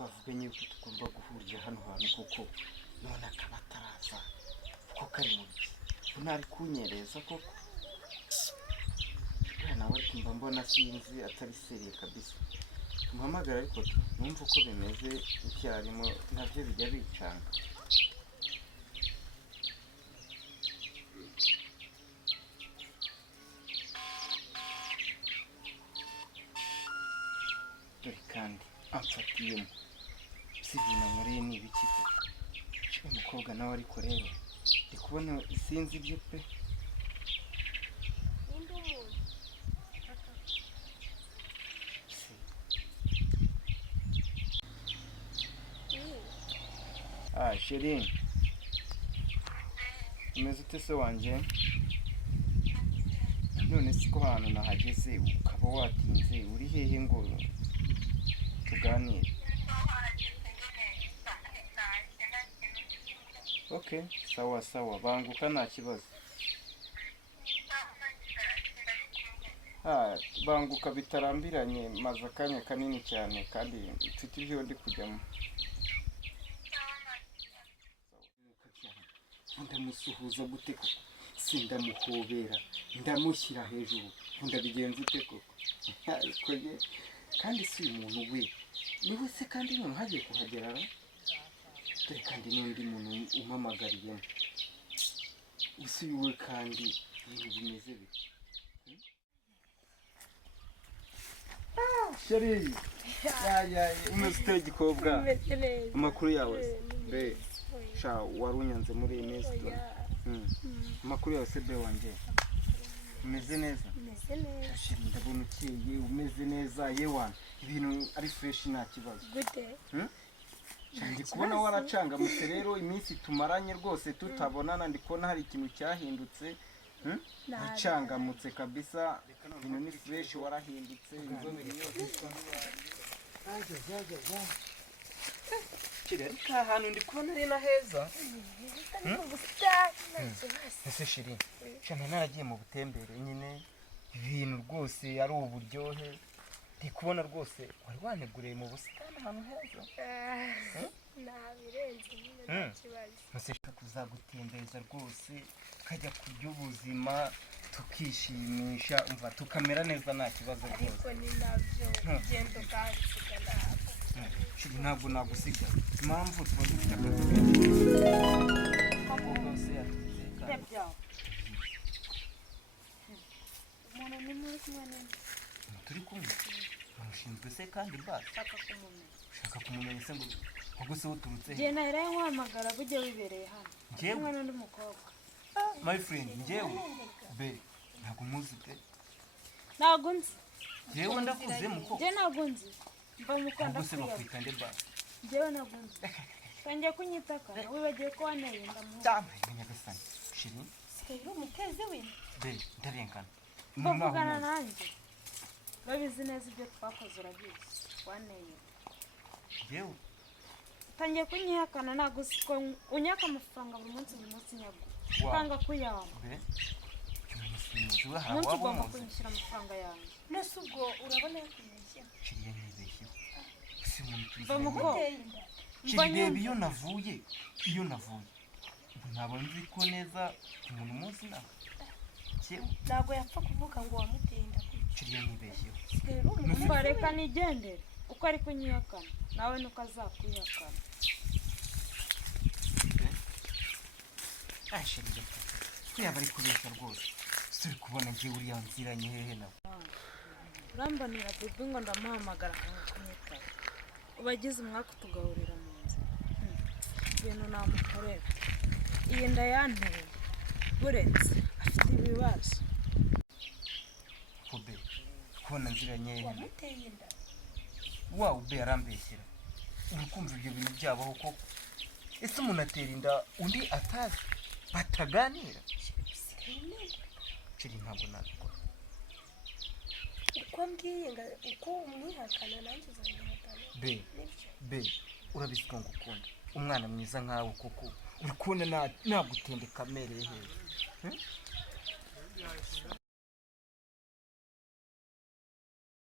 twavuganye yuko tugomba guhurira hano hantu kuko none akaba ataraza kuko kari mu biki ntari kunyereza koko nawe mba mbona sinzi atari seriye kabisa muhamagara ariko numva uko bimeze icyarimo nabyo bijya bicanga dore kandi amfatiyemo si ibintu nkoreye ni ibiki koko umukobwa nawe ariko rero ndi kubona sinzi ibyo pe chérie umeze ute se wanjye none siko hantu nahageze ukaba watinze uri hehe ngo tuganire okay sawa sawa banguka nta kibazo banguka bitarambiranye maze akanya kanini cyane kandi mfite ibyo ndi kujyamo ndamusuhuza gute koko sindamuhobera ndamushyira hejuru ndabigenza ute koko ariko ye kandi si umuntu we niwe se kandi none hagiye kuhagerara dore kandi n'undi muntu umpamagariyemo usi we kandi ibintu bimeze bite chérie umeze ute igikobwa amakuru yawe be sha warunyanze muri iyi minsi amakuru yawe se be wanjye umeze neza shiri ndabona ukeye umeze neza yewana ibintu ari fresh nta kibazo gute ndi kubona waracangamutse rero iminsi tumaranye rwose tutabonana ndi kubona hari ikintu cyahindutse wacangamutse kabisa ibintu ni fresh warahindutse ariko ahantu ndi kubona ari na heza ese shiri cyane naragiye mu butembere nyine ibintu rwose ari uburyohe ndi kubona rwose wari waneguriye mu busitani ahantu heza nabirenze nyine nta kibazo museka kuzagutembereza rwose tukajya kurya ubuzima tukishimisha umva tukamera neza nta kibazo rwose ariko ni nabyo ugenda ukansiga shiri ntabwo nagusiga impamvu tuba dufite akazi rwose yatuzeka umuntu ni muri kumwe nini turi kumwe bamushinzwe se kandi mbara ushaka kumumenya se ngo ubwo se uturutse njye nahera nkwamagara bujye wibereye hano njyewe n'undi mukobwa my friend njyewe be ntabwo muzi pe ntabwo nzi njyewe ndakuze muko njye ntabwo nzi mva mukanda ubwo se bakwita nde ba njyewe ntabwo nzi tangiye kunyitaka wibagiye ko waneye ndamuha cyambaye nyagasani shiri rero umuteze we be ndarengana bavugana nanjye babizi neza ibyo twakoze urabizi waneye njyewe tangiye kunyihakana ntabwo siko unyaka amafaranga buri munsi nyago kanga kuyamba be cyumusimuzi hari umunsi ugomba wabamuzi kunyishyura amafaranga yanjye nese ubwo urabona yo kunyishyura shiri yanyibeshye si umuntu bamuguteye shiri reba iyo navuye ntabwo nzi ko neza umuntu munsi na ntabwo yapfa kuvuga ngo wamuteye ndakwica shiri yanyibeshye umva reka nigendere uko ari kunyihakana nawe nuko azakwihakana shiri ko yaba ari kubeshya rwose turi kubona ngiye uriya nziranye hehe nawe urambanira bibi ngo ndamuhamagara akamunyitaba ubagize umwaka tugahurira mu nzu ibintu namukorera iyi nda yanteye buretse afite ibibazo kobe kubona nziranye hehe wawe ube yarambeshyera uri kumva ibyo bintu byabaho koko ese umuntu atera inda undi atazi bataganira shiri ntabwo nabikora uko mbwiye uko umwihakana nanjye uzamwihakana be urabizi ko ngukunda umwana mwiza nkawe koko uri kubona nagutende kamere hehe